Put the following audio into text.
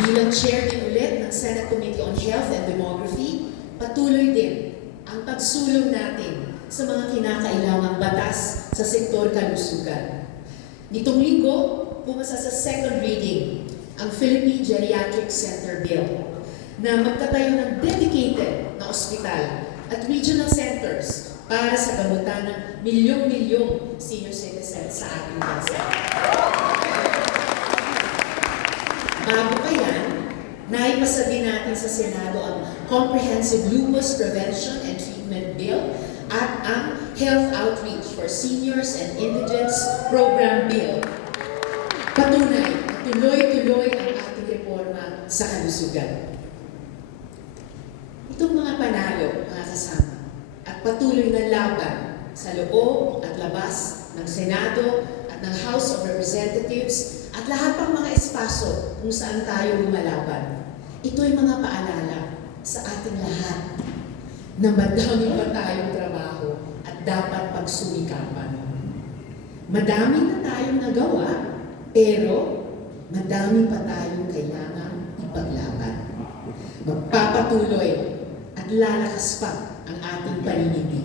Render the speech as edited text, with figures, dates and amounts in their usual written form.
Bilang chair din ulit ng Senate Committee on Health and Demography, patuloy din ang pagsulong natin sa mga kinakailangang batas sa sektor kalusugan. Nitong linggo, pumasa sa second reading ang Philippine Geriatric Center Bill na magtatayo ng dedicated na ospital at regional centers para sa gamutan ng milyong-milyong senior citizens sa ating bansa. Bago pa yan, naipasa din natin sa Senado ang Comprehensive Lupus Prevention and Treatment Bill at ang Health Outreach for Seniors and Indigents Program Bill. Patunay na tuloy-tuloy ang ating reforma sa kalusugan. Itong mga panalo, mga kasama, at patuloy na laban sa loob at labas ng Senado at ng House of Representatives at lahat pang mga espasyo kung saan tayo lumalaban. Ito'y mga paalala sa ating lahat na madami pa tayong trabaho at dapat pagsumikapan. Madami na tayong nagawa, pero madami pa tayong kailangan ipaglaban. Magpapatuloy at lalakas pa ang ating paninindigan.